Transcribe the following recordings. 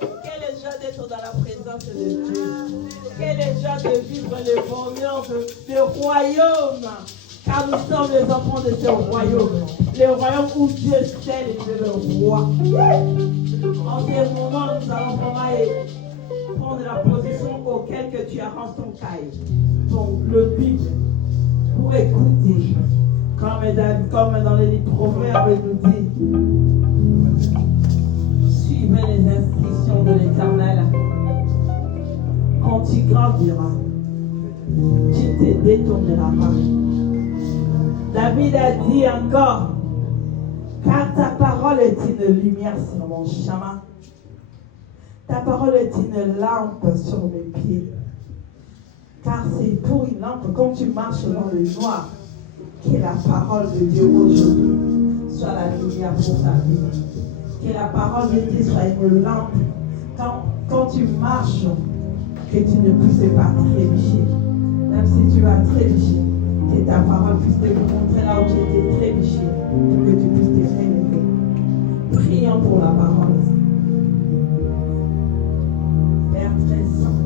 Quelle joie d'être dans la présence de Dieu. Quelle joie de vivre le bonheur de royaume. Car nous sommes les enfants de ce royaume. Le royaume où Dieu seul est le roi. En ce moment, nous allons vraiment prendre la position auquel que tu arranges ton cahier, le Bible, pour écouter. Comme dans les livres Proverbes, il nous dit, suivez les instructions de l'Éternel. Quand tu grandiras, tu ne te détourneras pas. David a dit encore, car ta parole est une lumière sur mon chemin. Ta parole est une lampe sur mes pieds. Car c'est pour une lampe, quand tu marches dans le noir, que la parole de Dieu aujourd'hui soit la lumière pour ta vie. Que la parole de Dieu soit une lampe. Quand tu marches, que tu ne puisses pas trébucher. Même si tu vas trébucher, que ta parole puisse te montrer là où tu étais trébuché, pour que tu puisses te relever. Prions pour la parole. Père très saint,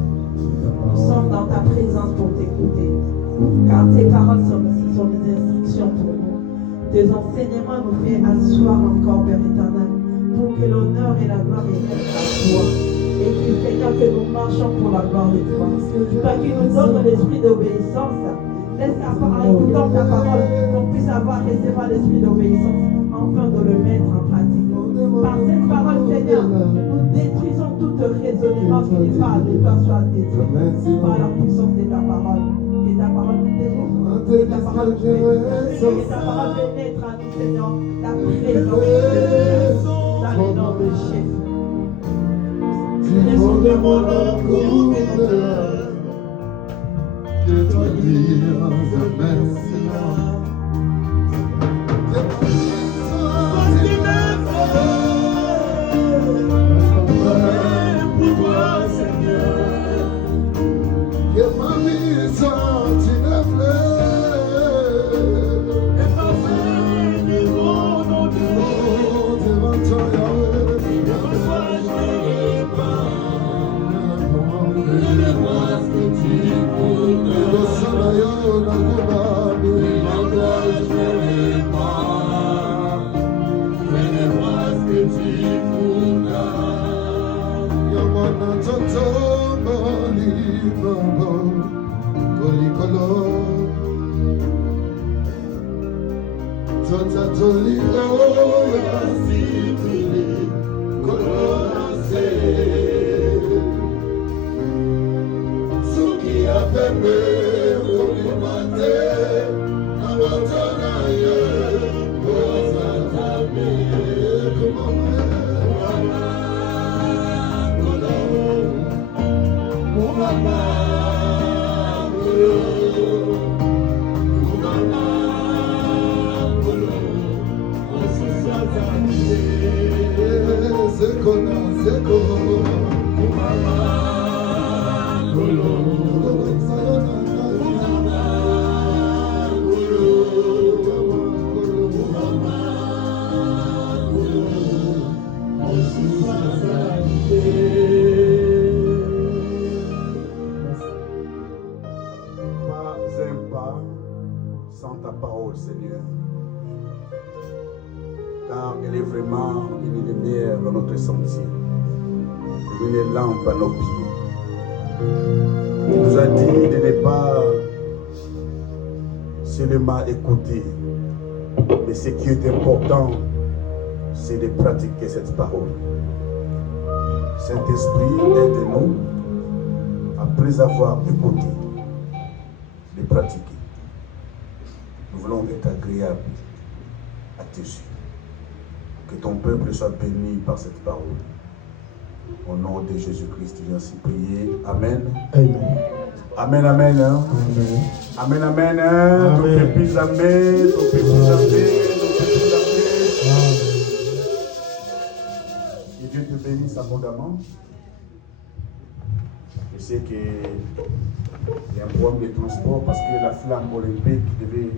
nous sommes dans ta présence pour t'écouter. Car tes paroles sont des instructions pour nous. Tes enseignements nous font asseoir encore, Père éternel, pour que l'honneur et la gloire reviennent à toi. Et que Seigneur, que nous marchons pour la gloire de toi. Toi qui nous donnes l'esprit d'obéissance, laisse en écoutant ta parole, qu'on puisse recevoir l'esprit d'obéissance, afin de le mettre en pratique. Par cette parole, Seigneur, nous détruisons tout raisonnement qui n'est pas de toi soit détruit par la puissance de ta parole. Que ta parole nous délivre, que ta parole nous fait, que ta parole fait naître à nous, Seigneur, la présence de Dieu dans le nom de Jésus. Il faut de mon amour de te dire merci. Une lampe à nos pieds. Il nous a dit de ne pas seulement écouter, mais ce qui est important, c'est de pratiquer cette parole. Saint-Esprit, aide-nous, après avoir écouté, de pratiquer. Nous voulons être agréables à tes yeux. Que ton peuple soit béni par cette parole. Au nom de Jésus-Christ, j'ai ainsi prié. Amen. Amen. Amen, amen. Hein? Amen, amen. Hein? Tout est plus amen. Tout est plus amen. Que Dieu te bénisse abondamment. Je sais qu'il y a un problème de transport parce que la flamme olympique devait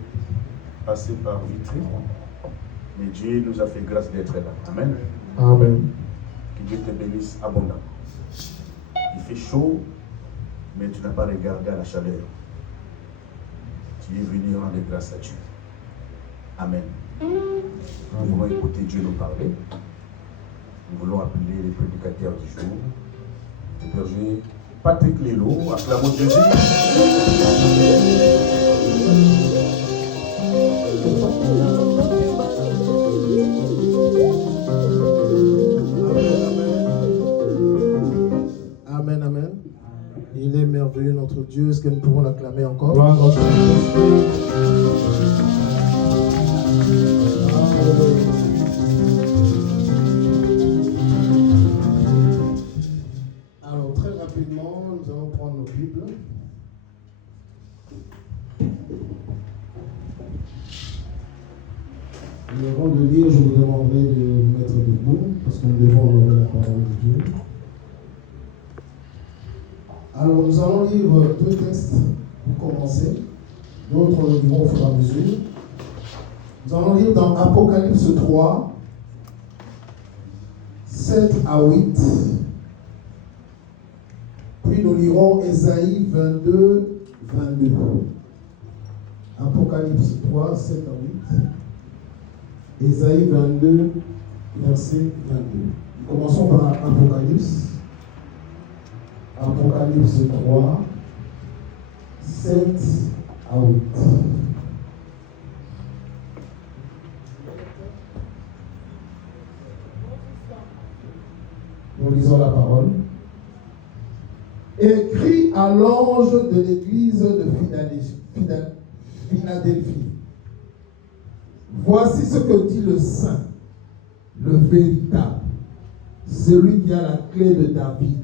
passer par Vitry. Mais Dieu nous a fait grâce d'être là. Amen. Amen. Dieu te bénisse abondamment. Il fait chaud, mais tu n'as pas regardé à la chaleur. Tu es venu rendre grâce à Dieu. Amen. Nous voulons écouter Dieu nous parler. Nous voulons appeler les prédicateurs du jour. Le berger Patrick Lelo, acclamons Jésus. Amen, amen. Il est merveilleux notre Dieu. Est-ce que nous pouvons l'acclamer encore? Alors, très rapidement, nous allons prendre nos Bibles. Avant de lire, je vous demanderai de vous mettre debout, parce que nous devons honorer la parole de Dieu. Alors, nous allons lire deux textes pour commencer. D'autres, nous lirons au fur et à mesure. Nous allons lire dans Apocalypse 3, 7 à 8. Puis nous lirons Ésaïe 22, 22. Apocalypse 3, 7 à 8. Ésaïe 22, verset 22. Nous commençons par Apocalypse. Apocalypse 3, 7 à 8. Nous lisons la parole. Écrit à l'ange de l'église de Philadelphie. Voici ce que dit le Saint, le véritable, celui qui a la clé de David,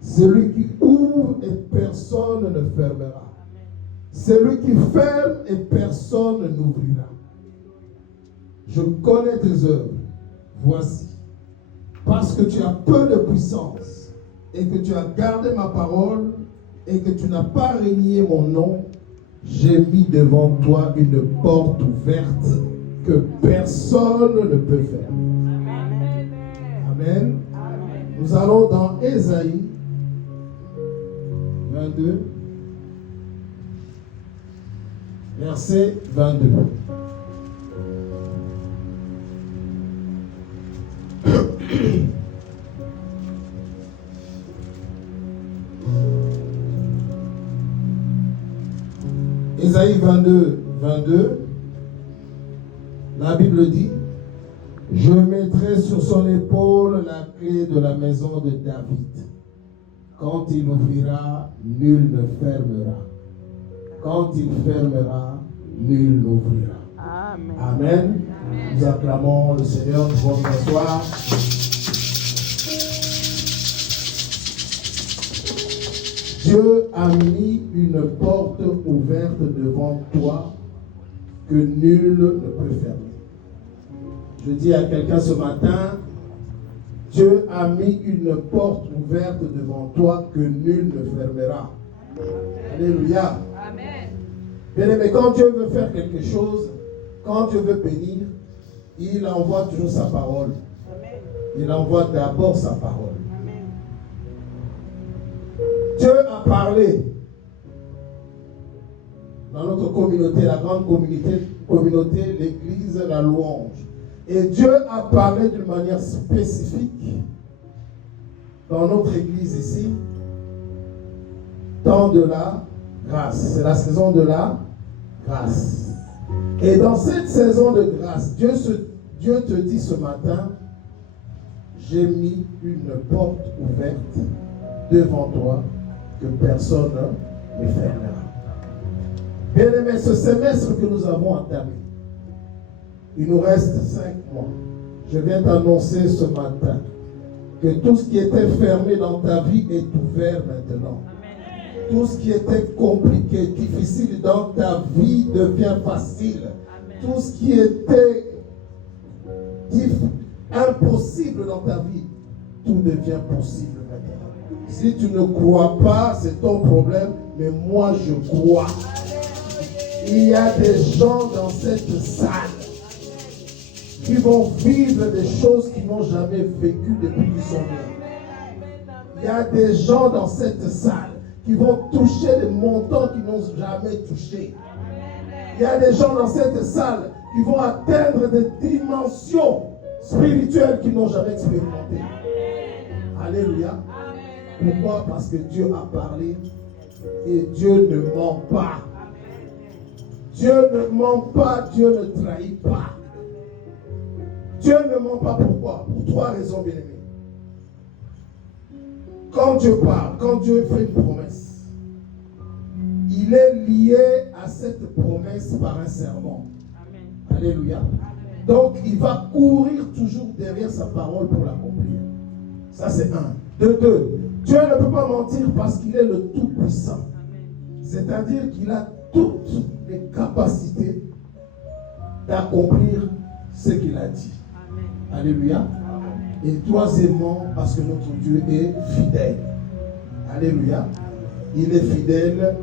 celui qui ouvre et personne ne fermera, celui qui ferme et personne n'ouvrira. Je connais tes œuvres, voici, parce que tu as peu de puissance et que tu as gardé ma parole et que tu n'as pas renié mon nom, j'ai mis devant toi une porte ouverte que personne ne peut fermer. Amen. Amen. Amen. Nous allons dans Ésaïe 22, verset 22. Ésaïe 22, 22, la Bible dit, je mettrai sur son épaule la clé de la maison de David. Quand il ouvrira, nul ne fermera. Quand il fermera, nul n'ouvrira. Amen. Amen. Amen. Nous acclamons le Seigneur. Nous pouvons nous asseoir. Dieu a mis une porte ouverte devant toi que nul ne peut fermer. Je dis à quelqu'un ce matin, Dieu a mis une porte ouverte devant toi que nul ne fermera. Alléluia. Amen. Bien-aimé, quand Dieu veut faire quelque chose, quand Dieu veut bénir, il envoie toujours sa parole. Amen. Il envoie d'abord sa parole. Amen. Dieu a parlé dans notre communauté, la grande communauté, l'église, la louange. Et Dieu a parlé d'une manière spécifique dans notre église ici, dans de la grâce. C'est la saison de la grâce. Et dans cette saison de grâce, Dieu te dit ce matin, j'ai mis une porte ouverte devant toi que personne ne fermera. Bien-aimés, ce semestre que nous avons entamé, il nous reste 5 mois. Je viens t'annoncer ce matin que tout ce qui était fermé dans ta vie est ouvert maintenant. Amen. Tout ce qui était compliqué, difficile dans ta vie devient facile. Amen. Tout ce qui était impossible dans ta vie, tout devient possible maintenant. Si tu ne crois pas, c'est ton problème, mais moi je crois. Il y a des gens dans cette salle. qui vont vivre des choses qu'ils n'ont jamais vécues depuis qu'ils sont nés. Il y a des gens dans cette salle qui vont toucher des montants qu'ils n'ont jamais touchés. Il y a des gens dans cette salle qui vont atteindre des dimensions spirituelles qu'ils n'ont jamais expérimentées. Alléluia. Pourquoi? Parce que Dieu a parlé et Dieu ne ment pas. Dieu ne ment pas, Dieu ne trahit pas. Dieu ne ment pas. Pourquoi? Pour 3 raisons, bien-aimés. Quand Dieu parle, quand Dieu fait une promesse, il est lié à cette promesse par un serment. Amen. Alléluia. Amen. Donc, il va courir toujours derrière sa parole pour l'accomplir. Ça, c'est 1. De 2, Dieu ne peut pas mentir parce qu'il est le Tout-Puissant. C'est-à-dire qu'il a toutes les capacités d'accomplir ce qu'il a dit. Amen. Alléluia. Amen. Et troisièmement, parce que notre Dieu est fidèle. Alléluia. Amen. Il est fidèle,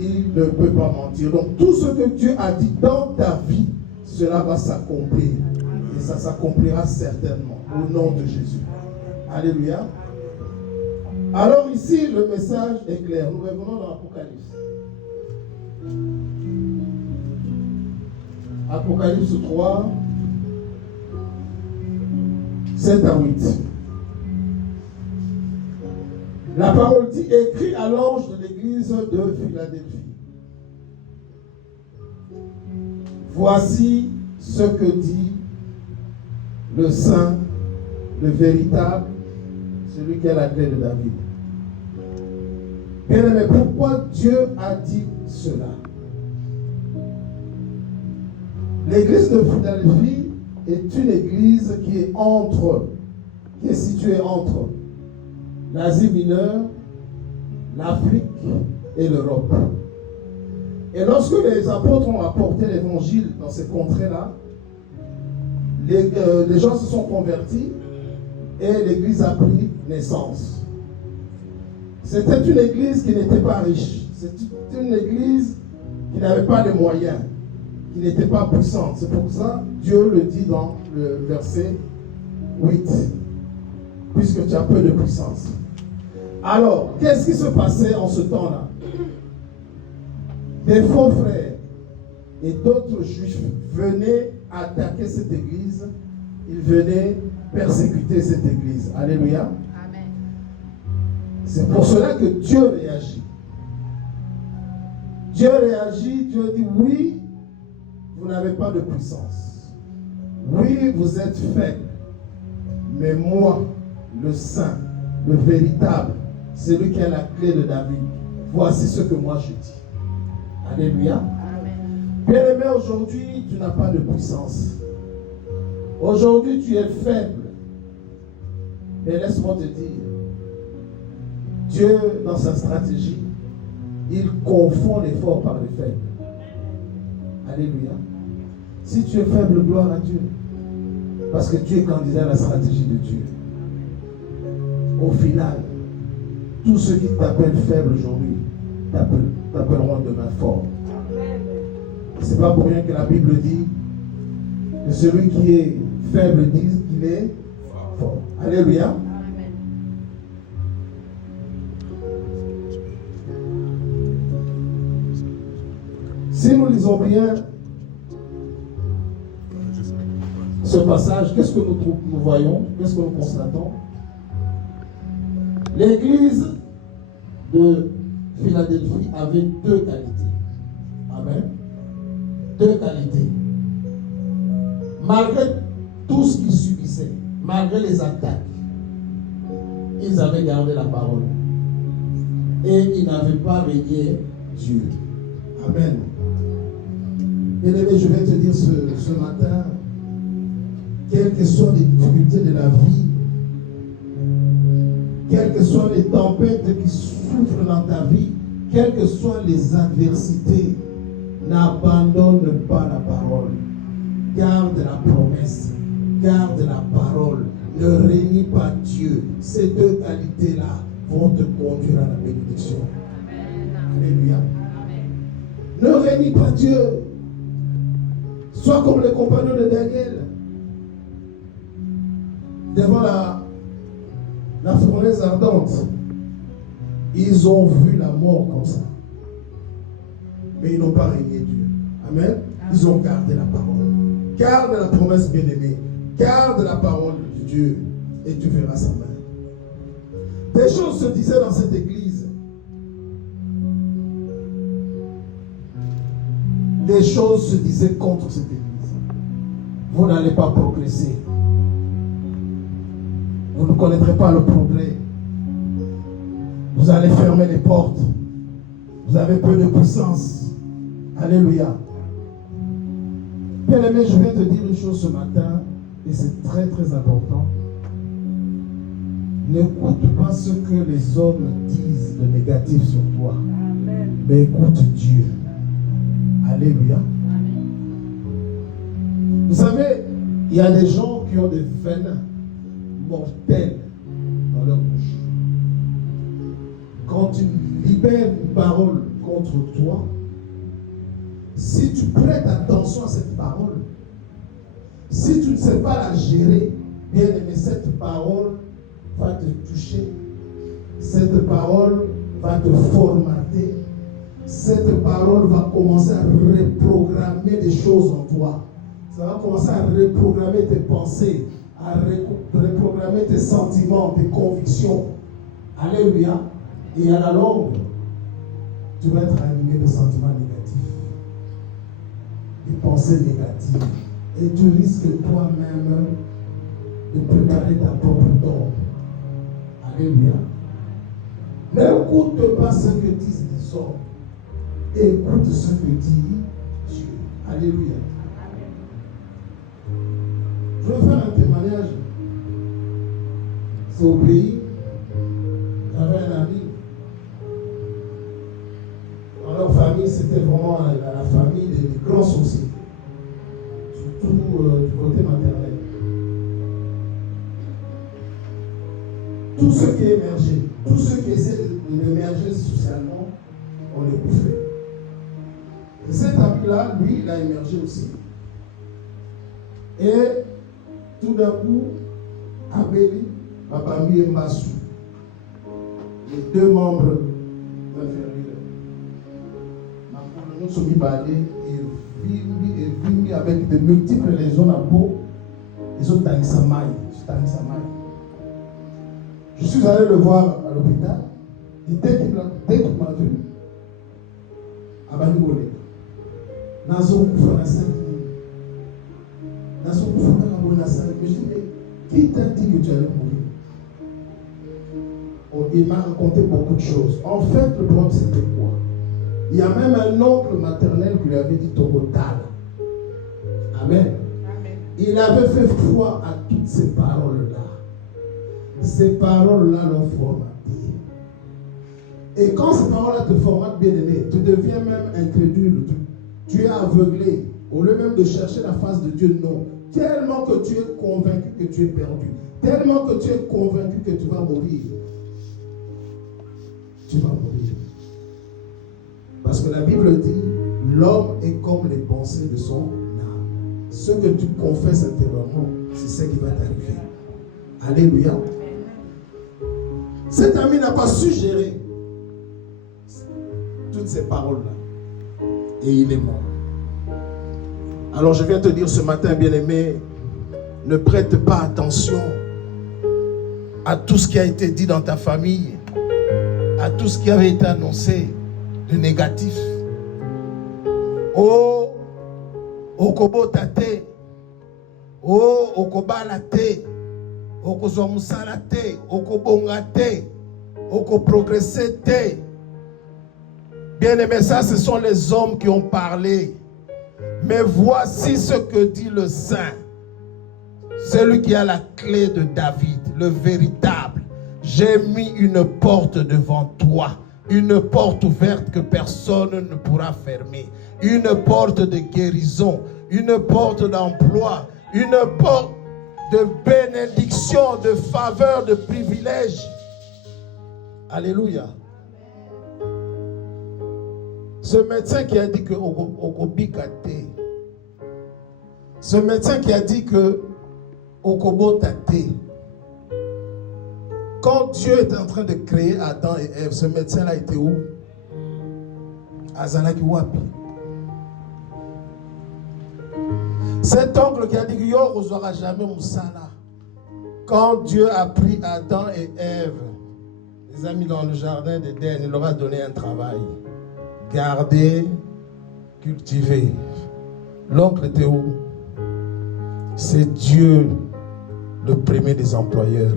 il ne peut pas mentir. Donc tout ce que Dieu a dit dans ta vie, cela va s'accomplir. Et ça s'accomplira certainement au nom de Jésus. Alléluia. Alors ici, le message est clair. Nous revenons dans l'Apocalypse. Apocalypse 3, 7 à 8. La parole dit, écrit à l'ange de l'église de Philadelphie. Voici ce que dit le Saint, le véritable, celui qui a la clé de David. Bien aimé, pourquoi Dieu a dit cela? L'église de Philadelphie est une église qui est située entre l'Asie mineure, l'Afrique et l'Europe. Et lorsque les apôtres ont apporté l'évangile dans ces contrées-là, les gens se sont convertis et l'église a pris naissance. C'était une église qui n'était pas riche. C'était une église qui n'avait pas de moyens, qui n'était pas puissante. C'est pour ça que Dieu le dit dans le verset 8. Puisque tu as peu de puissance. Alors, qu'est-ce qui se passait en ce temps-là? Des faux frères et d'autres juifs venaient attaquer cette église. Ils venaient persécuter cette église. Alléluia. Amen. C'est pour cela que Dieu réagit. Dieu réagit, Dieu dit oui, vous n'avez pas de puissance. Oui, vous êtes faible. Mais moi, le Saint, le véritable, celui qui a la clé de David, voici ce que moi je dis. Alléluia. Bien-aimé, aujourd'hui, tu n'as pas de puissance. Aujourd'hui, tu es faible. Mais laisse-moi te dire, Dieu, dans sa stratégie, il confond les forts par les faibles. Alléluia. Si tu es faible, gloire à Dieu. Parce que tu es candidat à la stratégie de Dieu. Au final, tous ceux qui t'appellent faible aujourd'hui t'appelleront demain fort. C'est pas pour rien que la Bible dit que celui qui est faible dit qu'il est fort. Alléluia. Amen. Si nous lisons bien ce passage, qu'est-ce que nous voyons? Qu'est-ce que nous constatons? L'église de Philadelphie avait 2 qualités. Amen. 2 qualités. Malgré tout ce qu'ils subissaient, malgré les attaques, ils avaient gardé la parole. Et ils n'avaient pas renié Dieu. Amen. Bien-aimé, je vais te dire ce matin, quelles que soient les difficultés de la vie, quelles que soient les tempêtes qui souffrent dans ta vie, quelles que soient les adversités, n'abandonne pas la parole. Garde la promesse, garde la parole, ne renie pas Dieu. Ces 2 qualités-là vont te conduire à la bénédiction. Amen. Alléluia. Amen. Ne renie pas Dieu. Sois comme les compagnons de Daniel. devant la fournaise ardente. Ils ont vu la mort comme ça. Mais ils n'ont pas régné Dieu. Amen. Ils ont gardé la parole. Garde la promesse bien-aimée. Garde la parole de Dieu et tu verras sa main. Des choses se disaient dans cette église. Des choses se disaient contre cette église. Vous n'allez pas progresser. Vous ne connaîtrez pas le progrès. Vous allez fermer les portes. Vous avez peu de puissance. Alléluia. Bien-aimé, je viens te dire une chose ce matin, et c'est très très important. N'écoute pas ce que les hommes disent de négatif sur toi. Amen. Mais écoute Dieu. Alléluia. Amen. Vous savez, il y a des gens qui ont des veines mortelles dans leur bouche. Quand tu libères une parole contre toi, si tu prêtes attention à cette parole, si tu ne sais pas la gérer, bien aimé, cette parole va te toucher, cette parole va te formater, cette parole va commencer à reprogrammer des choses en toi. Ça va commencer à reprogrammer tes pensées, à reprogrammer tes sentiments, tes convictions. Alléluia. Et à la longue, tu vas être animé de sentiments négatifs, des pensées négatives. Et tu risques toi-même de préparer ta propre tombe. Alléluia. N'écoute pas ce que disent les hommes. Écoute ce que dit Dieu. Alléluia. Je vais faire un témoignage. C'est au pays. J'avais un ami. Dans leur famille, c'était vraiment la famille des grands sorciers. Surtout du côté maternel. Tous ceux qui émergeaient, tous ceux qui essaient d'émerger socialement, on les bouffait. Et cet ami-là, lui, il a émergé aussi. Et tout d'un coup, Abeli, Babami et Massou, les deux membres inférieurs, nous sommes et vimi avec de multiples lésions à peau, ils ont tanné sa maille. Je suis allé le voir à l'hôpital, et dès qu'il m'a vu, Abani Bolé, Nazo Koufana Nazo Koufana, je dis, mais qui t'a dit que tu allais mourir? Il m'a raconté beaucoup de choses. En fait, le problème c'était quoi? Il y a même un oncle maternel qui lui avait dit Togotal. Amen. Amen. Il avait fait foi à toutes ces paroles-là. Ces paroles-là l'ont formaté. Et quand ces paroles-là te formatent, bien aimé, tu deviens même incrédule. Tu es aveuglé. Au lieu même de chercher la face de Dieu, non. Tellement que tu es convaincu que tu es perdu. Tellement que tu es convaincu que tu vas mourir. Tu vas mourir. Parce que la Bible dit, l'homme est comme les pensées de son âme. Ce que tu confesses intérieurement, c'est ce qui va t'arriver. Alléluia. Cet ami n'a pas su gérer toutes ces paroles-là. Et il est mort. Alors je viens te dire ce matin, bien-aimé, ne prête pas attention à tout ce qui a été dit dans ta famille, à tout ce qui avait été annoncé de négatif. Oh, okobo tate, oh, okobala te, okozomusala te, okobonga te, okoprogresser te. Bien-aimé, ça, ce sont les hommes qui ont parlé. Mais voici ce que dit le Saint, celui qui a la clé de David, le véritable. J'ai mis une porte devant toi, une porte ouverte que personne ne pourra fermer, une porte de guérison, une porte d'emploi, une porte de bénédiction, de faveur, de privilège. Alléluia. Ce médecin qui a dit que Okobikate, ce médecin qui a dit que Okobotate, Quand Dieu était en train de créer Adam et Ève, ce médecin-là était où? Azalaki wapi. Cet oncle qui a dit que yo n'osera jamais Moussala. Quand Dieu a pris Adam et Ève, les a mis dans le jardin d'Éden, il leur a donné un travail. Garder, cultiver. L'oncle était où? C'est Dieu le premier des employeurs.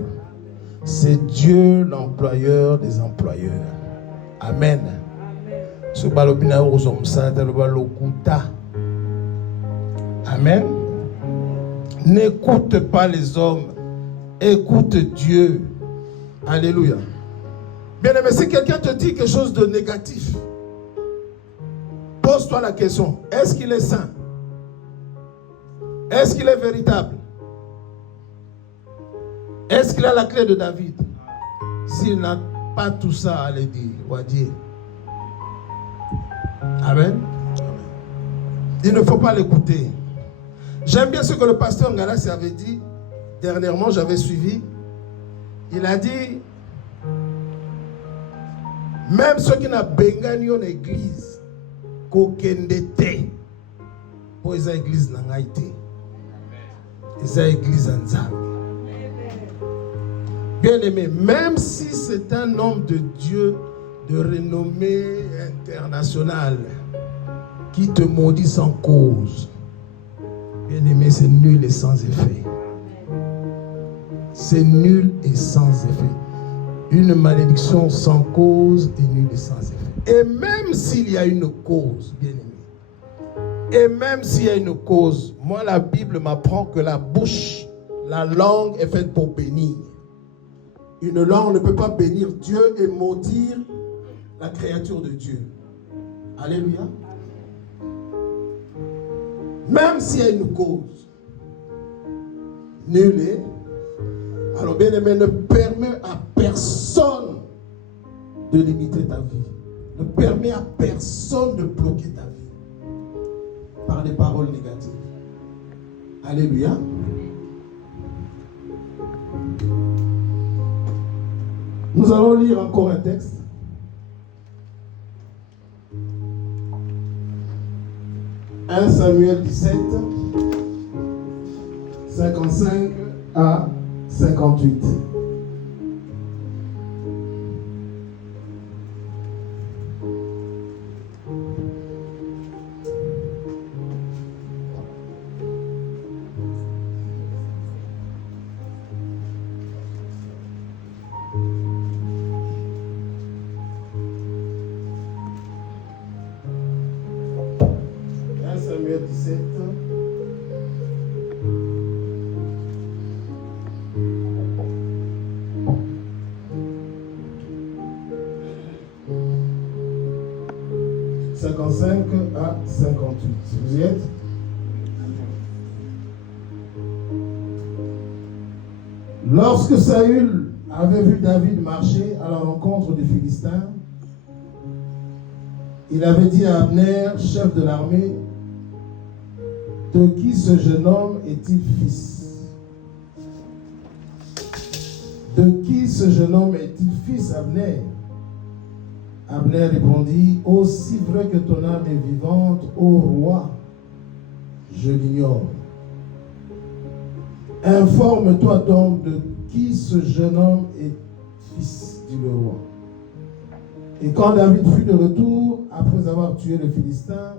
C'est Dieu l'employeur des employeurs. Amen. Amen. N'écoute pas les hommes, écoute Dieu. Alléluia. Bien aimé, si quelqu'un te dit quelque chose de négatif, pose-toi la question, est-ce qu'il est saint? Est-ce qu'il est véritable? Est-ce qu'il a la clé de David? S'il n'a pas tout ça à le dire, on va dire. Amen. Il ne faut pas l'écouter. J'aime bien ce que le pasteur Ngalassi avait dit. Dernièrement, j'avais suivi. Il a dit, même ceux qui n'ont pas gagné en église, qu'aucun pour les églises n'ont pas été. Les églises en Zambie. Bien aimé, même si c'est un homme de Dieu de renommée internationale qui te maudit sans cause, bien aimé, c'est nul et sans effet. C'est nul et sans effet. Une malédiction sans cause est nulle et sans effet. Et même s'il y a une cause, bien aimé, et même s'il y a une cause, moi la Bible m'apprend que la bouche, la langue est faite pour bénir. Une langue ne peut pas bénir Dieu et maudire la créature de Dieu. Alléluia. Même s'il y a une cause, nul est. Alors bien aimé, ne permet à personne de limiter ta vie. Ne permet à personne de bloquer ta vie par des paroles négatives. Alléluia. Nous allons lire encore un texte. « 1 Samuel 17, 55 à 58. Samuel 17. « 55 à 58. Vous y êtes? Lorsque Saül avait vu David marcher à la rencontre des Philistins, il avait dit à Abner, chef de l'armée, « De qui ce jeune homme est-il fils? De qui ce jeune homme est-il fils, Abner? » Abner répondit, « Aussi vrai que ton âme est vivante, ô roi, je l'ignore. Informe-toi donc de qui ce jeune homme est fils, dit le roi. » Et quand David fut de retour, après avoir tué les Philistins,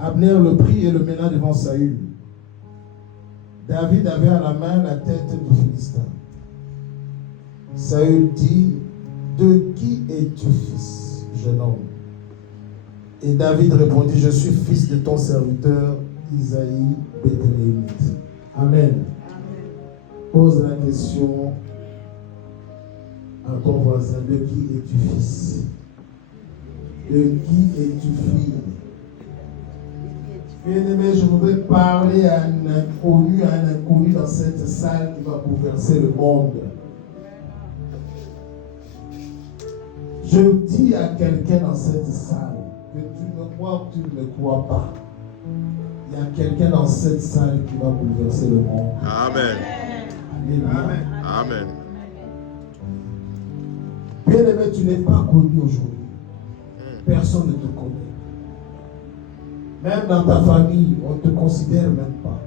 Abner le prit et le mena devant Saül. David avait à la main la tête du Philistin. Saül dit, « De qui es-tu fils, jeune homme? » Et David répondit, « Je suis fils de ton serviteur Isaïe Béthléemite. » Amen. Pose la question à ton voisin, de qui es-tu fils? De qui es-tu fille? Bien-aimé, je voudrais parler à un inconnu dans cette salle qui va bouleverser le monde. Je dis à quelqu'un dans cette salle, que tu me crois ou tu ne me crois pas, il y a quelqu'un dans cette salle qui va bouleverser le monde. Amen. Alléluia. Amen. Bien-aimé, tu n'es pas connu aujourd'hui. Personne ne te connaît. Même dans ta famille, on ne te considère même pas.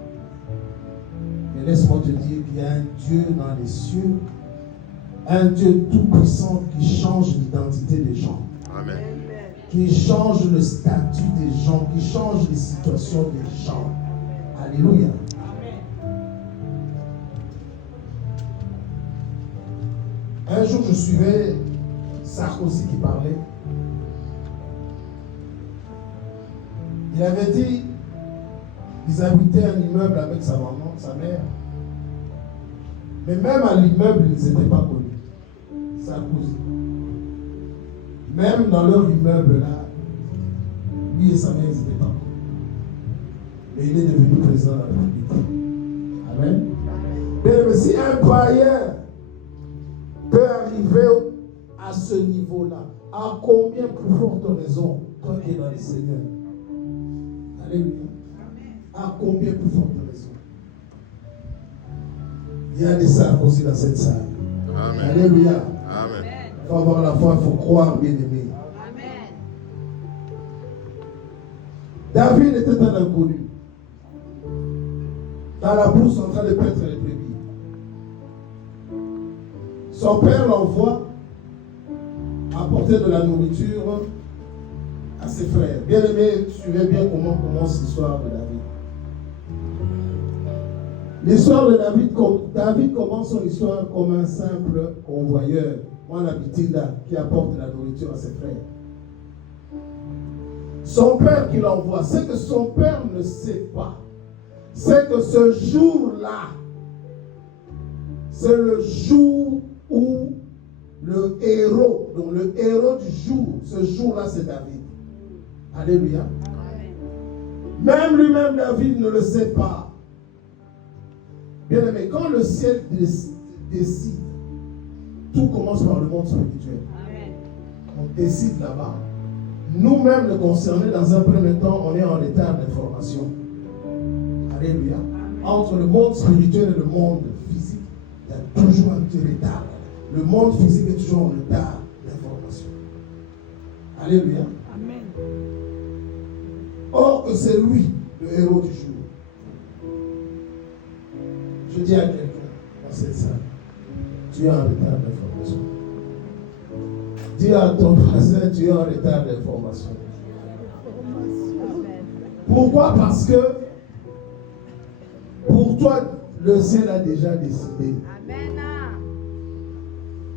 Mais laisse-moi te dire qu'il y a un Dieu dans les cieux, un Dieu tout-puissant qui change l'identité des gens. Amen. Qui change le statut des gens, qui change les situations des gens. Alléluia. Un jour, je suivais Sarkozy qui parlait. Il avait dit, ils habitaient un immeuble avec sa maman, sa mère. Mais même à l'immeuble, ils n'étaient pas connus. Sarkozy. Même dans leur immeuble là, lui et sa mère, ils n'étaient pas connus. Mais il est devenu président de la République. Amen. Mais si un païen peut arriver à ce niveau-là, à combien plus forte raison, toi qui es dans le Seigneur? Alléluia. À combien plus forte raison? Il y a des Sarkozy dans cette salle. Amen. Alléluia. Amen. Il faut avoir la foi, il faut croire, bien aimé. Amen. David était un inconnu. Dans la brousse en train de paître les brebis. Son père l'envoie apporter de la nourriture à ses frères. Bien aimé, suivez bien comment commence l'histoire de David. L'histoire de David commence son histoire comme un simple convoyeur, un habitinda qui apporte de la nourriture à ses frères. Son père qui l'envoie, ce que son père ne sait pas, c'est que ce jour-là, c'est le jour où le héros, donc le héros du jour, ce jour-là, c'est David. Alléluia. Même lui-même, David ne le sait pas. Bien aimé, quand le ciel décide, tout commence par le monde spirituel. Amen. On décide là-bas. Nous-mêmes, le concernés, dans un premier temps, on est en retard d'information. Alléluia. Entre le monde spirituel et le monde physique, il y a toujours un petit retard. Le monde physique est toujours en retard d'information. Alléluia. Amen. Or que c'est lui, le héros du jour. Je dis à quelqu'un dans cette salle, tu es en retard d'information. Dis à ton voisin, tu es en retard d'information. Pourquoi? Parce que pour toi, le ciel a déjà décidé. Amen.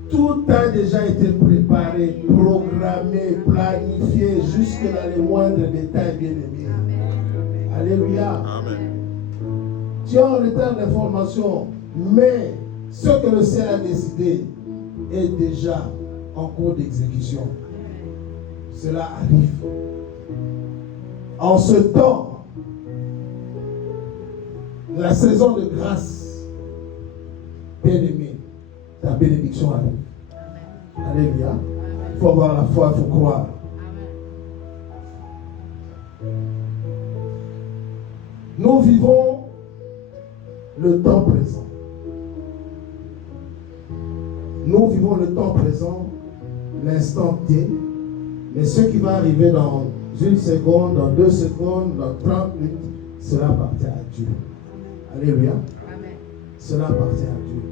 Tout a déjà été préparé, programmé, planifié, jusque dans les moindres détails, bien aimés. Alléluia. Amen. Tu as en retard d'information, mais ce que le ciel a décidé est déjà en cours d'exécution. Cela arrive. En ce temps, la saison de grâce, bien-aimé, ta bénédiction arrive. Alléluia. Il faut avoir la foi, il faut croire. Nous vivons le temps présent. Nous vivons le temps présent, l'instant T, mais ce qui va arriver dans une seconde, dans 2 secondes, dans 30 minutes, cela appartient à Dieu. Alléluia. Amen. Cela appartient à Dieu.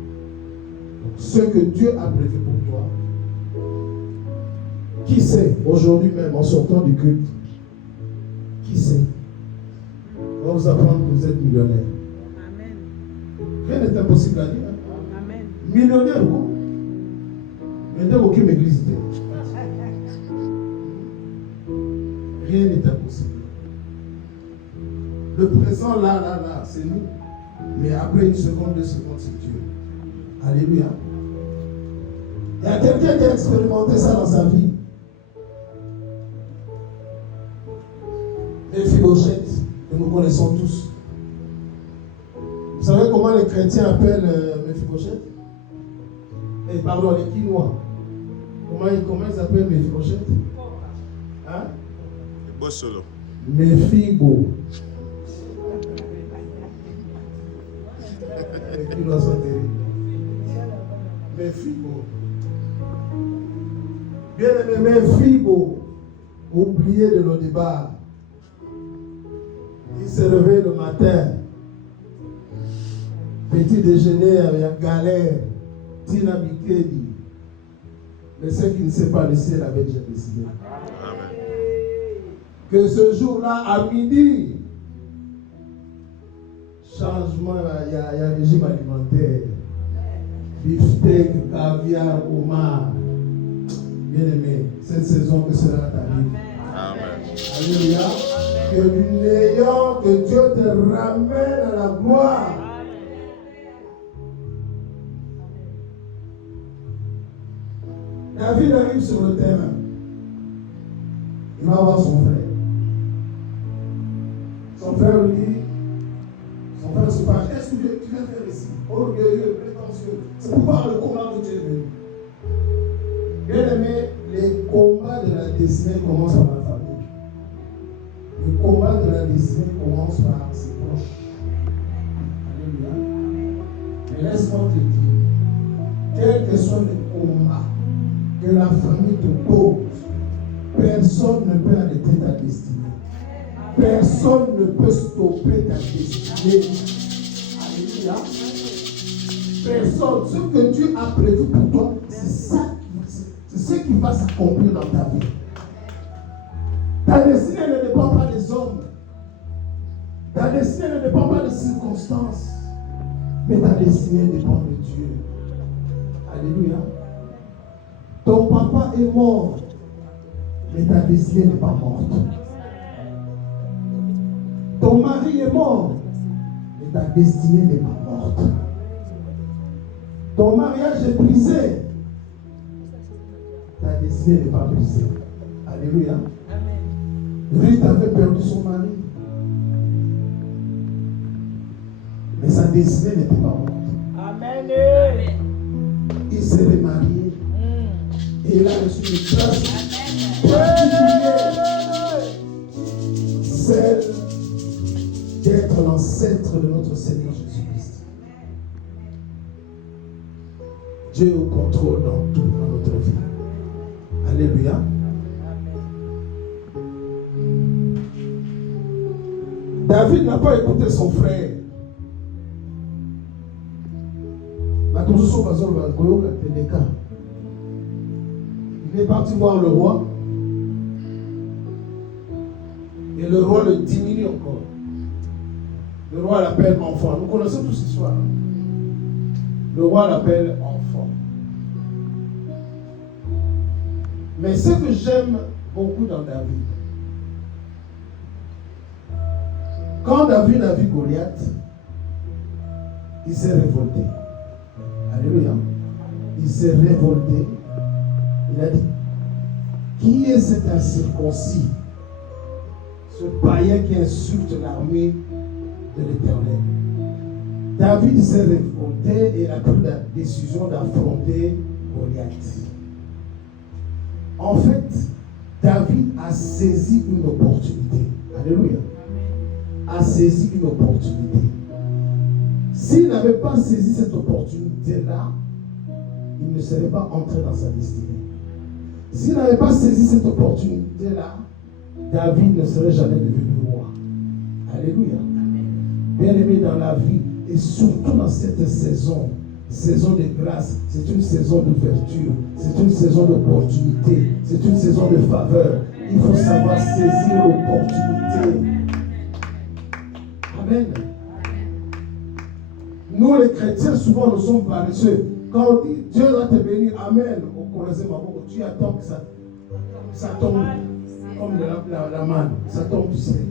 Donc, ce que Dieu a prévu pour toi, qui sait, aujourd'hui même, en sortant du culte, qui sait? On va vous apprendre que vous êtes millionnaire. Amen. Rien n'est impossible à dire. Hein? Amen. Millionnaire, quoi. Mais dans aucune église. Rien n'est impossible. Le présent, là, c'est nous. Mais après 1 seconde, 2 secondes, c'est Dieu. Alléluia. Il y a quelqu'un qui a expérimenté ça dans sa vie. Méphibosheth, que nous connaissons tous. Vous savez comment les chrétiens appellent Méphibosheth? Pardon, les Quinois. Comment ils appellent Méphibosheth? Hein? Beau solo. Méphibo. Les Quinois sont terribles. Méphibo. Bien-aimé, frigo, oublié de nos débats. Il s'est réveillé le matin. Petit déjeuner avec galère. Tina Bikedi. Mais ce qui ne sait pas, le ciel avait déjà décidé. Amen. Que ce jour-là, à midi, changement, il y a un régime alimentaire. Beefsteak, caviar, homard. Bien aimé, cette saison que cela t'arrive. Amen. Alléluia. Que du néant, que Dieu te ramène à la gloire. David arrive sur le terrain. Il va voir son frère. Son frère lui dit, son frère se fâche. Qu'est-ce que tu viens faire ici? Orgueilleux, prétentieux. C'est pour voir le combat que tu es venu. Bien aimé, les combats de la destinée commencent par la famille. Les combats de la destinée commencent par ses proches. Alléluia. Mais laisse-moi te dire, quels que soient les combats que la famille te pose, personne ne peut arrêter ta destinée. Personne ne peut stopper ta destinée. Alléluia. Personne. Ce que Dieu a prévu pour toi, c'est ça. C'est ce qui va s'accomplir dans ta vie. Ta destinée ne dépend pas des hommes. Ta destinée ne dépend pas des circonstances. Mais ta destinée dépend de Dieu. Alléluia. Ton papa est mort, mais ta destinée n'est pas morte. Ton mari est mort, mais ta destinée n'est pas morte. Ton mariage est brisé, ta destinée n'est pas brisée. Alléluia. Ruth avait perdu son mari, mais sa destinée n'était pas morte. Amen. Il s'est remarié. Et il a reçu une grâce particulière, celle d'être l'ancêtre de notre Seigneur Jésus-Christ. Dieu est au contrôle dans tout dans notre vie. Alléluia. David n'a pas écouté son frère. Il est parti voir le roi. Et le roi le diminue encore. Le roi l'appelle enfant. Nous connaissons tous cette histoire. Le roi l'appelle enfant. Mais ce que j'aime beaucoup dans David, quand David a vu Goliath, il s'est révolté. Alléluia. Il s'est révolté. Il a dit, qui est cet incirconcis, ce païen qui insulte l'armée de l'Éternel? David s'est révolté et il a pris la décision d'affronter Goliath. En fait, David a saisi une opportunité. Alléluia. A saisi une opportunité. S'il n'avait pas saisi cette opportunité-là, il ne serait pas entré dans sa destinée. S'il n'avait pas saisi cette opportunité-là, David ne serait jamais devenu roi. Alléluia. Bien-aimé dans la vie, et surtout dans cette saison de grâce, c'est une saison d'ouverture, c'est une saison d'opportunité, c'est une saison de faveur. Il faut savoir saisir l'opportunité. Amen. Nous les chrétiens, souvent nous sommes paresseux. Quand on dit Dieu va te bénir, Amen, on connaissait ma boue, tu attends que ça tombe comme la manne, ça tombe du ciel.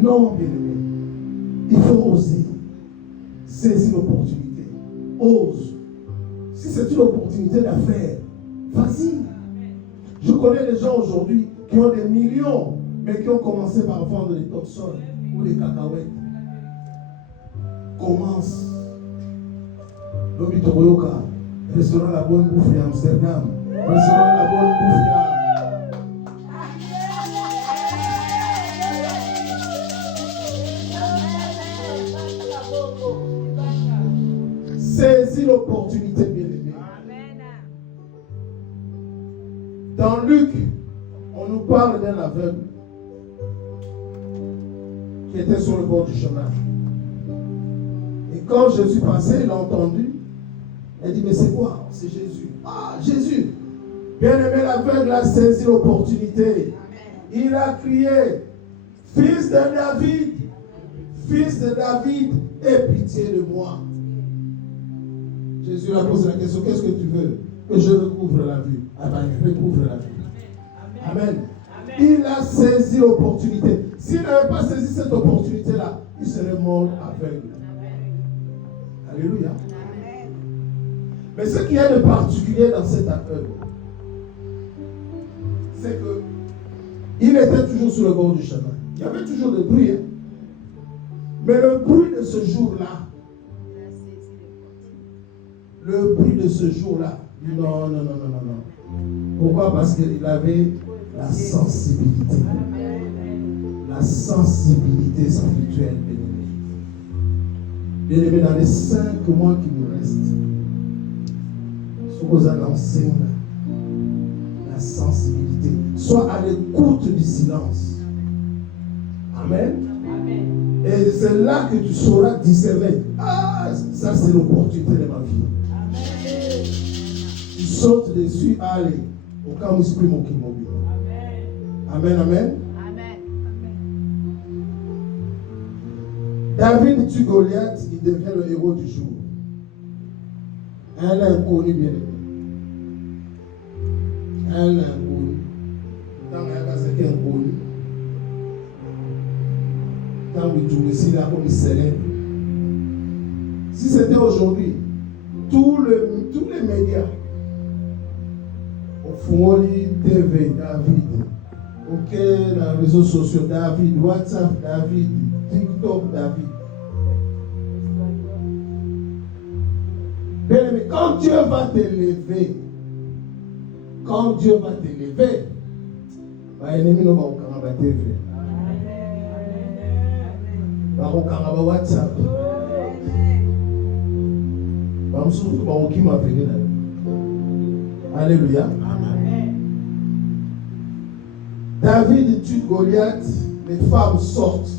Non, bien-aimé, il faut oser saisir l'opportunité. Ose. Si c'est une opportunité d'affaires, vas-y. Je connais des gens aujourd'hui qui ont des millions, mais qui ont commencé par vendre des toxols ou des cacahuètes. Commence. L'homme Toroyoka, restaurant La Bonne Bouffe à Amsterdam, restaurant La Bonne Bouffe à... Saisis l'opportunité, bien-aimé. parle d'un aveugle qui était sur le bord du chemin. Et quand Jésus passait, il a entendu. Il a dit, mais c'est quoi? C'est Jésus. Ah, Jésus. Bien-aimé, l'aveugle a saisi l'opportunité. Il a crié, fils de David, aie pitié de moi. Jésus lui a posé la question, qu'est-ce que tu veux? Que je recouvre la vue. Ah ben, il recouvre la vue. Amen. Il a saisi l'opportunité. S'il n'avait pas saisi cette opportunité-là, il serait mort aveugle. Alléluia. Mais ce qu'il y a de particulier dans cet aveugle, c'est que il était toujours sur le bord du chemin. Il y avait toujours des bruits. Mais le bruit de ce jour-là, non. Pourquoi? Parce qu'il avait la sensibilité. La sensibilité spirituelle, bien-aimé, dans les 5 mois qui nous restent, ce que vous allez enseigner, la sensibilité. Sois à l'écoute du silence. Amen. Et c'est là que tu sauras discerner. Ah, ça c'est l'opportunité de ma vie. Amen. Tu sautes dessus, allez. Au cas où il mon mobile. Amen, amen. David tue Goliath, il devient le héros du jour. Un inconnu bien aimé. Un inconnu. Dans un cas, c'est inconnu. Quand vous jouez ici, là, on est célèbre. Si c'était aujourd'hui, tous les médias, au Fouoli TV, David, ok, les réseaux sociaux, David, WhatsApp, David, TikTok, David. Bien aimé, quand Dieu va t'élever, ennemi no baokanga ba TV, baokanga ba WhatsApp, bamsusu baokima venir. Alléluia. David tue Goliath, les femmes sortent.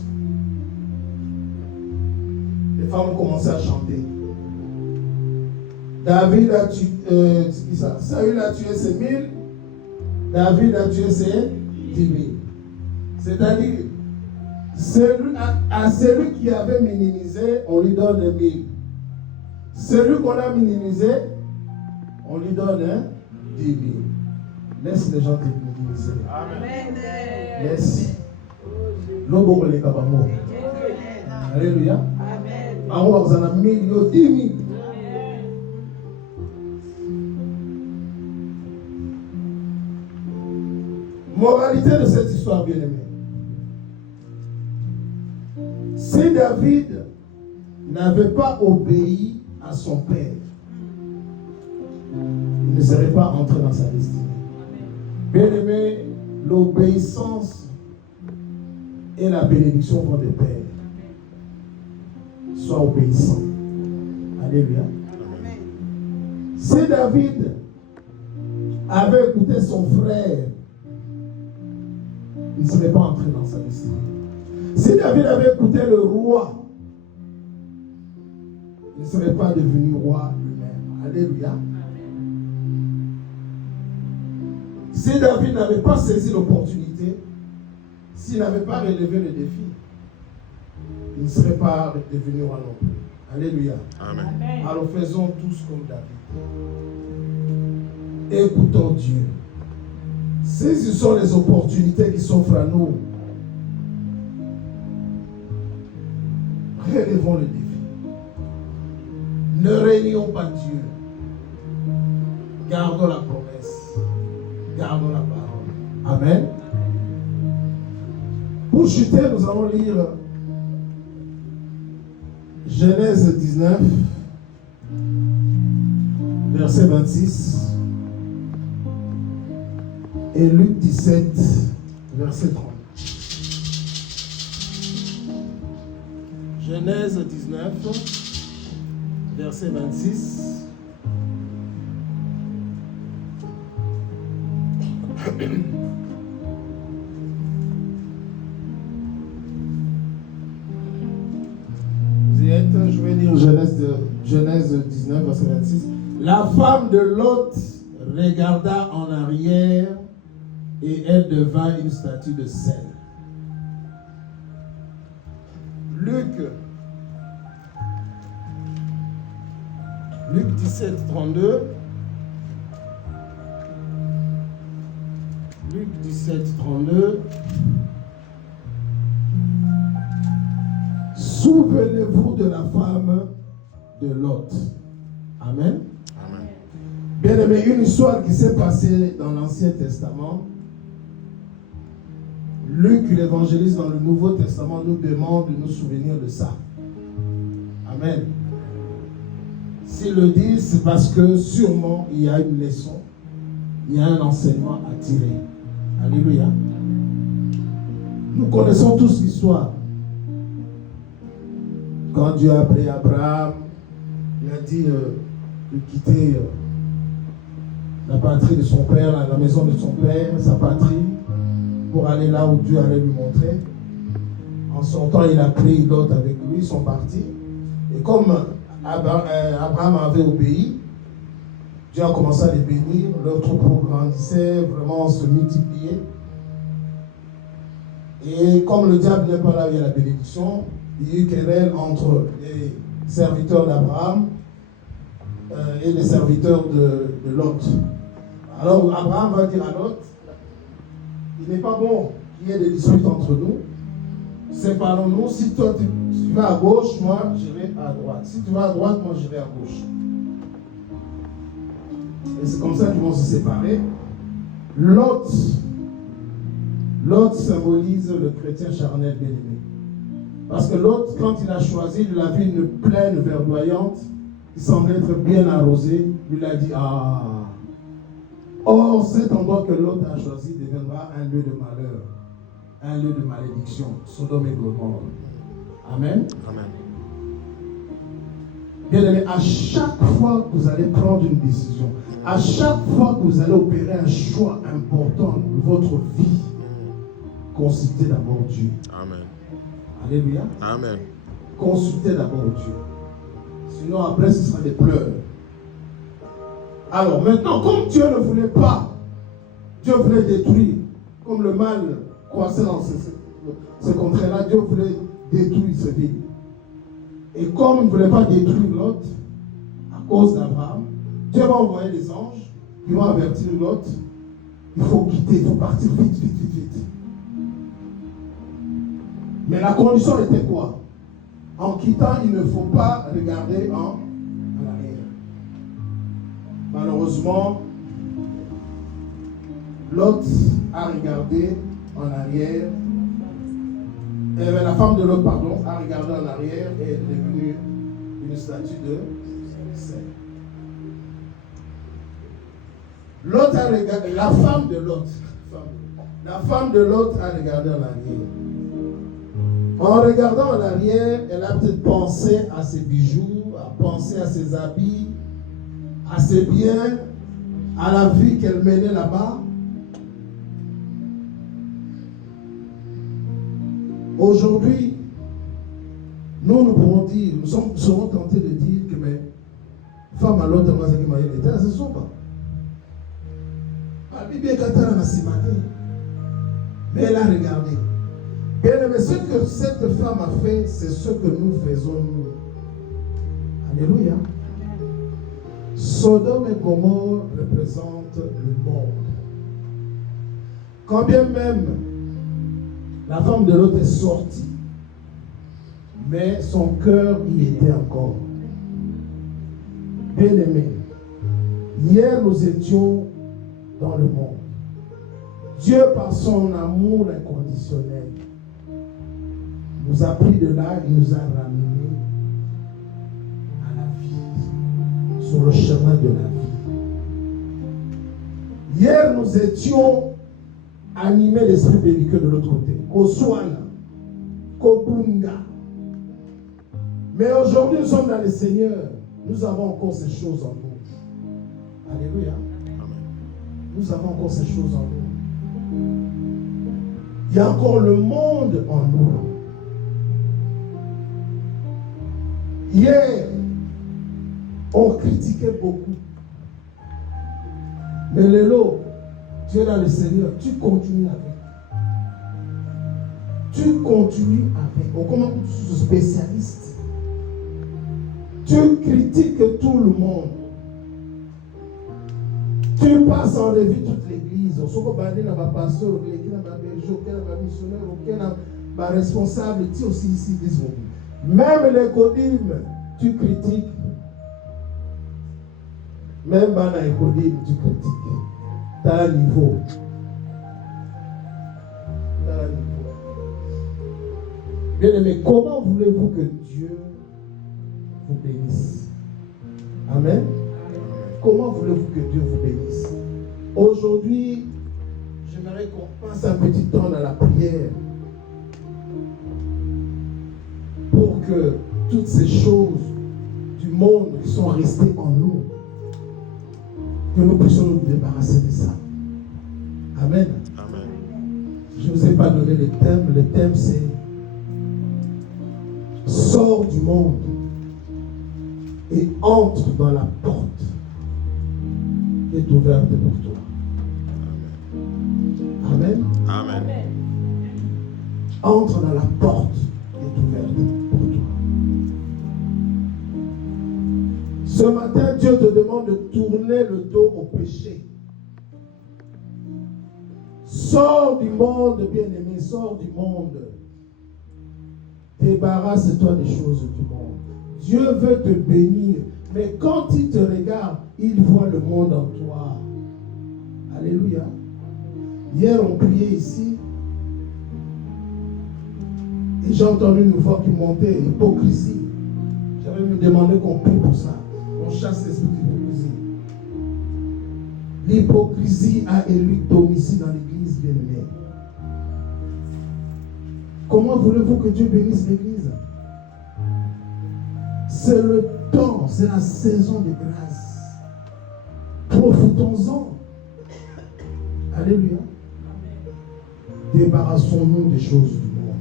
Les femmes commencent à chanter. David a tué, Saül a tué ses 1000, David a tué ses 10 000. C'est-à-dire, à celui qui avait minimisé, on lui donne 1000. Celui qu'on a minimisé, on lui donne 10 000. Laisse les gens te minimiser. Amen. Laisse. L'homme les kabamo. Alléluia. Amen. En vous en a 1000, 10 000. Moralité de cette histoire, bien aimée. Si David n'avait pas obéi à son père, il ne serait pas entré dans sa destinée. Bien aimé, l'obéissance et la bénédiction vont de pair. Sois obéissant. Alléluia. Si David avait écouté son frère, il ne serait pas entré dans sa destinée. Si David avait écouté le roi, il ne serait pas devenu roi lui-même. Alléluia. Si David n'avait pas saisi l'opportunité, s'il n'avait pas relevé le défi, il ne serait pas devenu roi non plus. Alléluia. Amen. Alors faisons tous comme David. Écoutons Dieu. Saisissons les opportunités qui s'offrent à nous. Relevons le défi. Ne régnons pas Dieu. Gardons la promesse. Gardons la parole. Amen. Pour chuter, nous allons lire Genèse 19, verset 26. Et Luc 17, verset 30. Genèse 19, verset 26. 26. La femme de Lot regarda en arrière et elle devint une statue de sel. Luc 17, 32. Luc 17, 32. Souvenez-vous de la femme de Lot. Amen. Amen. Bien aimé, une histoire qui s'est passée dans l'Ancien Testament. Luc, l'évangéliste dans le Nouveau Testament, nous demande de nous souvenir de ça. Amen. S'il le dit, c'est parce que sûrement il y a une leçon, il y a un enseignement à tirer. Alléluia. Nous connaissons tous l'histoire. Quand Dieu a appelé Abraham, il a dit de quitter la patrie de son père, la maison de son père, sa patrie, pour aller là où Dieu allait lui montrer. En sortant, il a pris Lot avec lui, ils sont partis. Et comme Abraham avait obéi, Dieu a commencé à les bénir, leur troupeau grandissait, vraiment se multipliait. Et comme le diable n'est pas là où il y a la bénédiction, il y a eu querelle entre les serviteurs d'Abraham et les serviteurs de Lot. Alors Abraham va dire à Lot, il n'est pas bon qu'il y ait des disputes entre nous. Séparons-nous. Si toi tu vas à gauche, moi j'irai à droite. Si tu vas à droite, moi j'irai à gauche. Et c'est comme ça qu'ils vont se séparer. Lot symbolise le chrétien charnel bien-aimé. Parce que Lot, quand il a choisi de la vie une plaine verdoyante, qui semblait être bien arrosée, lui a dit, ah. Or, cet endroit que Lot a choisi deviendra un lieu de malheur, un lieu de malédiction, Sodome et Gomorrhe. Amen. Amen. Bien aimé, à chaque fois que vous allez prendre une décision, à chaque fois que vous allez opérer un choix important de votre vie, consultez d'abord Dieu. Amen. Alléluia. Amen. Consultez d'abord Dieu. Sinon, après, ce sera des pleurs. Alors, maintenant, comme Dieu ne voulait pas, Dieu voulait détruire, comme le mal croissait dans ce contraire-là, Dieu voulait détruire ce ville. Et comme il ne voulait pas détruire Lot, à cause d'Abraham, Dieu va envoyer des anges qui vont avertir Lot. Il faut quitter, il faut partir vite, vite, vite, vite. Mais la condition était quoi? En quittant, il ne faut pas regarder en arrière. Malheureusement, Lot a regardé en arrière. La femme de Lot, pardon, a regardé en arrière et est devenue une statue de sel. Lot a regardé, la femme de Lot a regardé en arrière. En regardant en arrière, elle a peut-être pensé à ses bijoux, a pensé à ses habits, à ses biens, à la vie qu'elle menait là-bas. Aujourd'hui, nous pouvons dire, nous serons tentés de dire que mes femmes à l'autre, elles ne sont pas. Mais elle a regardé. Bien aimé, ce que cette femme a fait, c'est ce que nous faisons nous. Alléluia. Sodome et Gomorrhe représentent le monde. Quand bien même la femme de Lot est sortie, mais son cœur y était encore. Bien aimé, hier nous étions dans le monde. Dieu, par son amour inconditionnel, nous a pris de là et nous a ramenés à la vie, sur le chemin de la vie. Hier, nous étions animés d'esprit belliqueux de l'autre côté, Koswana, Kobunga. Mais aujourd'hui, nous sommes dans le Seigneur. Nous avons encore ces choses en nous. Alléluia. Nous avons encore ces choses en nous. Il y a encore le monde en nous. Hier, On critiquait beaucoup. Mais le lot, tu es dans le Seigneur, tu continues avec. Tu continues avec. On commence tu es spécialiste. Tu critiques tout le monde. Tu passes en revue toute l'église. On se bat dans ma pasteur, dans ma berger, dans ma missionnaire, dans ma responsable, tu aussi ici des autres. Même les codimes, tu critiques. Même dans les codimes, tu critiques. Dans le niveau. Dans le niveau. Bien aimé, comment voulez-vous que Dieu vous bénisse? Amen. Comment voulez-vous que Dieu vous bénisse? Aujourd'hui, j'aimerais qu'on passe un petit temps dans la prière pour que toutes ces choses du monde qui sont restées en nous, que nous puissions nous débarrasser de ça. Amen. Amen. Je ne vous ai pas donné le thème. Le thème, c'est sors du monde et entre dans la porte qui est ouverte pour toi. Amen. Amen. Entre dans la porte qui est ouverte pour toi. Ce matin, Dieu te demande de tourner le dos au péché. Sors du monde, bien-aimé, sors du monde. Débarrasse-toi des choses du monde. Dieu veut te bénir, mais quand il te regarde, il voit le monde en toi. Alléluia. Hier, on priait ici, et j'ai entendu une voix qui montait, hypocrisie. J'avais me demandé qu'on prie pour ça. On chasse l'esprit d'hypocrisie. L'hypocrisie a élu domicile dans l'église bien-aimée. Comment voulez-vous que Dieu bénisse l'église? C'est le temps, c'est la saison de grâce. Profitons-en. Alléluia. Débarrassons-nous des choses du monde.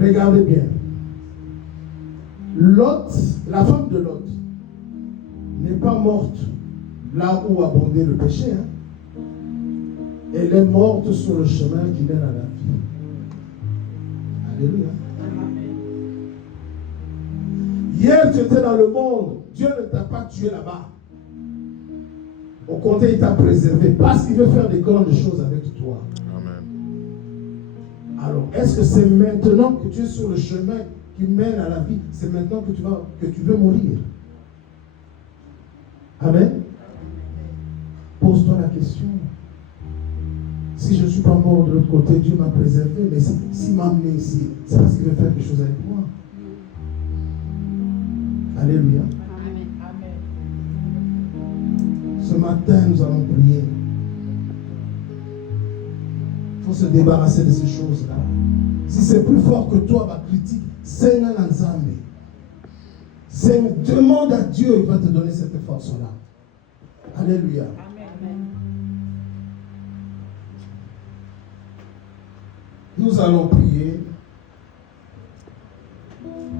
Regardez bien. Lot, la femme de Lot, n'est pas morte là où abondait le péché. Elle est morte sur le chemin qui mène à la vie. Alléluia. Hier, tu étais dans le monde. Dieu ne t'a pas tué là-bas. Au contraire, il t'a préservé parce qu'il veut faire des grandes choses avec toi. Amen. Alors, est-ce que c'est maintenant que tu es sur le chemin qui mène à la vie? C'est maintenant que tu veux mourir? Amen. Pose-toi la question. Si je ne suis pas mort de l'autre côté, Dieu m'a préservé. Mais s'il m'a amené ici, c'est parce qu'il veut faire quelque chose avec moi. Alléluia. Amen. Ce matin, nous allons prier. Il faut se débarrasser de ces choses-là. Si c'est plus fort que toi, ma critique, Seigneur Nzambe. Seigneur, demande à Dieu, il va te donner cette force-là. Alléluia. Amen. Nous allons prier.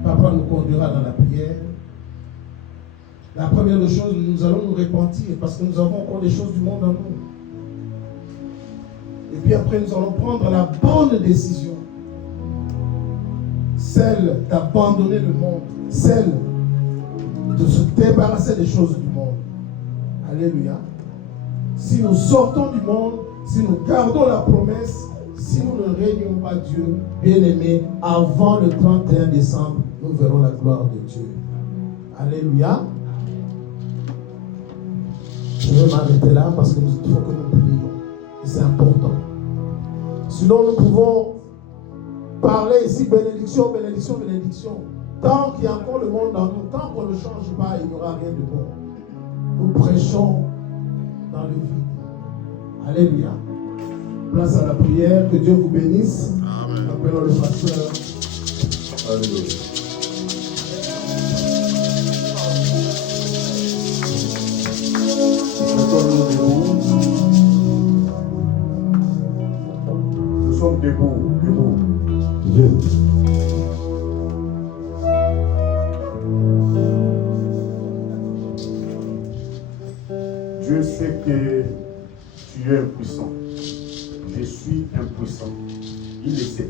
Papa nous conduira dans la prière. La première des choses, nous allons nous repentir parce que nous avons encore des choses du monde en nous. Et puis après, nous allons prendre la bonne décision. Celle d'abandonner le monde. Celle de se débarrasser des choses du monde. Alléluia. Si nous sortons du monde, si nous gardons la promesse, si nous ne régnons pas Dieu, bien-aimé, avant le 31 décembre, nous verrons la gloire de Dieu. Alléluia. Je vais m'arrêter là parce qu'il faut que nous prions. Et c'est important. Sinon, nous pouvons parler ici, bénédiction, bénédiction, bénédiction. Tant qu'il y a encore le monde dans nous, tant qu'on ne change pas, il n'y aura rien de bon. Nous prêchons dans le vide. Alléluia. Place à la prière. Que Dieu vous bénisse. Amen. Appelons le pasteur. Alléluia. Mettons-nous debout. Nous sommes debout. Dieu. Dieu sait que tu es impuissant. Je suis impuissant. Il le sait.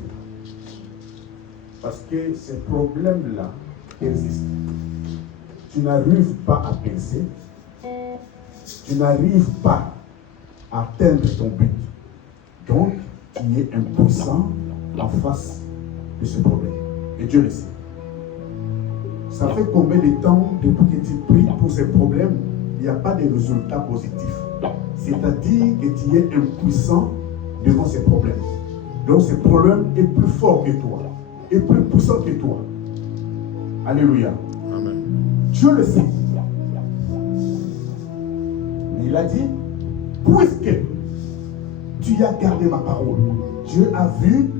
Parce que ces problèmes-là existent. Tu n'arrives pas à penser. Tu n'arrives pas à atteindre ton but. Donc, tu es impuissant en face de ce problème. Et Dieu le sait. Ça fait combien de temps depuis que tu pries pour ces problèmes, il n'y a pas de résultats positifs. C'est-à-dire que tu es impuissant devant ces problèmes. Donc ce problème est plus fort que toi, est plus puissant que toi. Alléluia. Amen. Dieu le sait. Mais il a dit, puisque tu as gardé ma parole, Dieu a vu,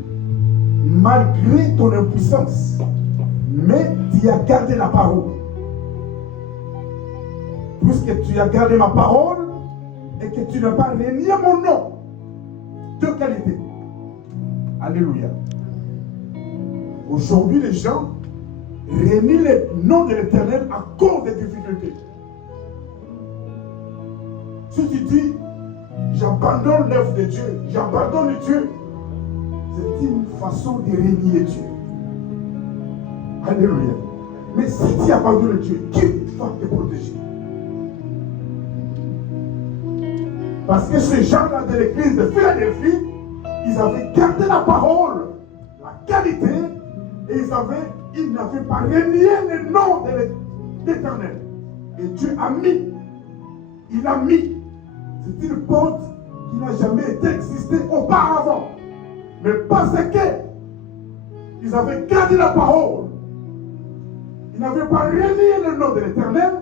malgré ton impuissance, mais tu as gardé la parole. Puisque tu as gardé ma parole et que tu n'as pas renié mon nom de qualité. Alléluia. Aujourd'hui, les gens renient le nom de l'Éternel à cause des difficultés. Si tu dis, j'abandonne l'œuvre de Dieu, j'abandonne Dieu, c'est une façon de renier Dieu. Alléluia. Mais si tu abandonnes Dieu, qui va te protéger? Parce que ces gens-là de l'église de Philadelphie, ils avaient gardé la parole, la qualité, et ils n'avaient pas renié le nom de l'Éternel. Et Dieu a mis, il a mis, c'est une porte qui n'a jamais été existée auparavant. Mais parce que ils avaient gardé la parole, ils n'avaient pas renié le nom de l'Éternel,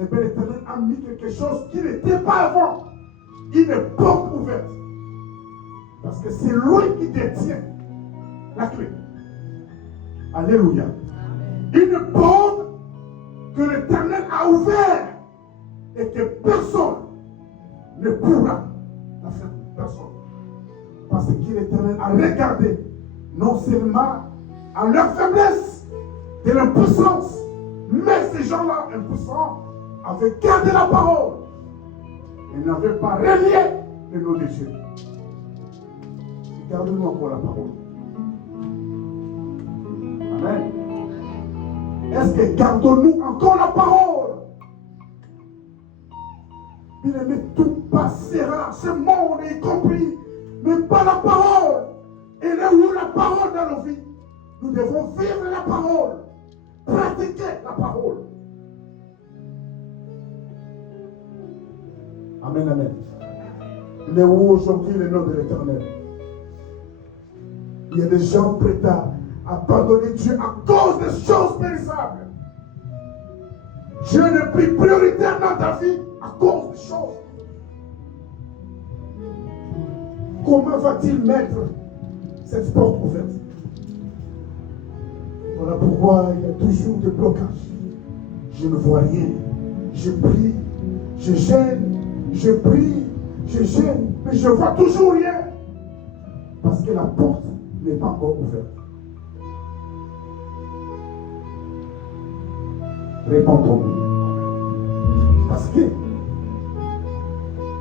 et bien l'Éternel a mis quelque chose qui n'était pas avant. Une porte ouverte. Parce que c'est lui qui détient la clé. Alléluia. Une porte que l'Éternel a ouverte et que personne ne pourra la fermer. Personne. Parce que l'Éternel a regardé non seulement à leur faiblesse, de l'impuissance, mais ces gens-là impuissants avaient gardé la parole. Ils n'avaient pas renié le nom de Dieu. Gardez-nous encore la parole. Amen. Est-ce que gardons-nous encore la parole? Bien aimé, tout passera, ce monde y compris, mais pas la parole. Et là où la parole dans nos vies, nous devons vivre la parole, pratiquer la parole. Amen, amen. Il est où aujourd'hui le nom de l'Éternel? Il y a des gens prêts à abandonner Dieu à cause des choses périssables. Dieu n'est plus prioritaire dans ta vie à cause des choses. Comment va-t-il mettre cette porte ouverte? Voilà pourquoi il y a toujours des blocages. Je ne vois rien. Je prie, je gêne. Je prie, je gêne, mais je ne vois toujours rien. Parce que la porte n'est pas encore ouverte. Répondons-nous. Parce que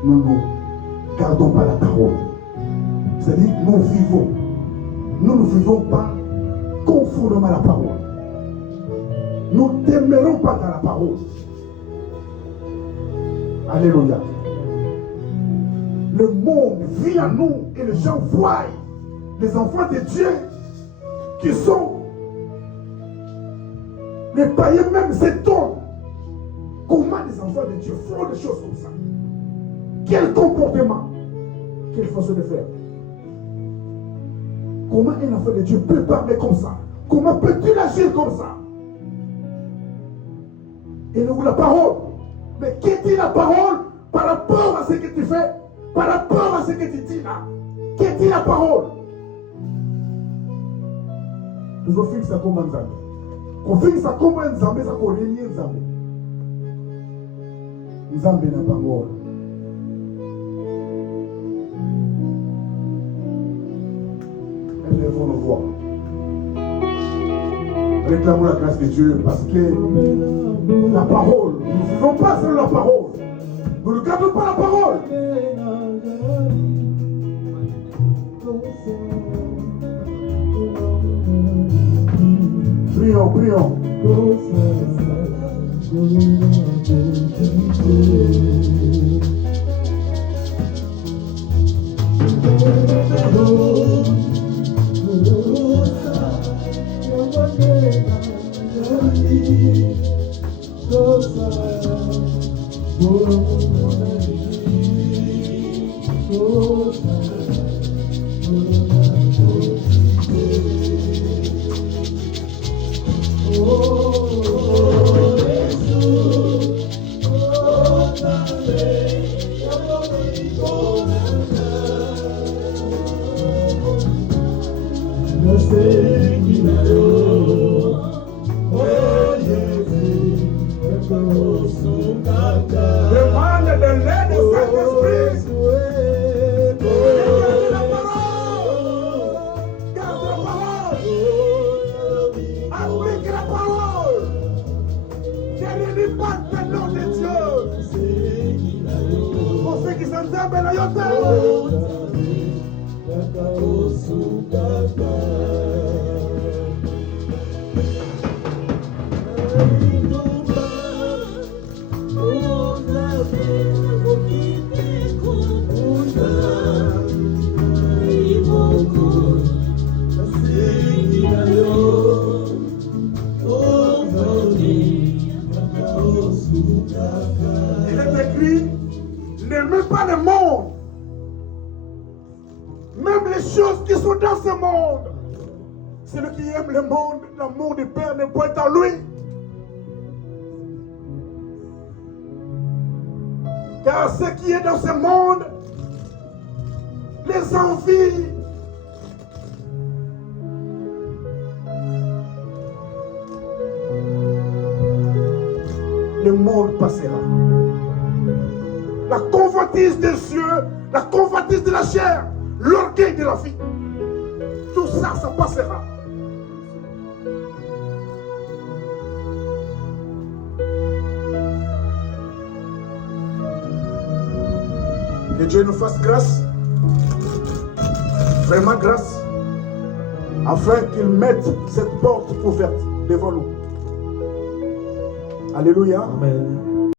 nous ne gardons pas la parole. C'est-à-dire nous vivons. Nous ne vivons pas conformément à la parole. Nous ne demeurons pas dans la parole. Alléluia. Le monde vit en nous et les gens voient les enfants de Dieu qui sont les païens même s'étonnent. Comment les enfants de Dieu font des choses comme ça? Quel comportement? Quelle façon de faire? Comment un enfant de Dieu peut parler comme ça? Comment peut-il agir comme ça? Et nous la parole. Mais qu'est-ce que la parole par rapport à ce que tu fais? Par rapport à ce que tu dis là? Qu'est-ce que la parole? Nous avons fait ça comme un Nzambe. On fait ça comme un Nzambe, ça qu'on réunit Nzambe. Nzambe n'a pas mort. Élevons nos voix. Réclamons la grâce de Dieu parce que la parole, nous ne vivons pas selon la parole. Nous ne gardons pas la parole. Prions, prions. Demande de l'aide du Saint-Esprit. Garde la parole. Garde la parole. Applique la parole. N'élit pas le nom de Dieu. Pour ceux qui sont tombés dans le il est écrit, n'aimez pas le monde, même les choses qui sont dans ce monde. Celui qui aime le monde, l'amour du Père ne peut être en lui. Car ce qui est dans ce monde, les envies, le monde passera. La convoitise des cieux, la convoitise de la chair, l'orgueil de la vie, tout ça, ça passera. Que Dieu nous fasse grâce, vraiment grâce, afin qu'il mette cette porte ouverte devant nous. Alléluia. Amen.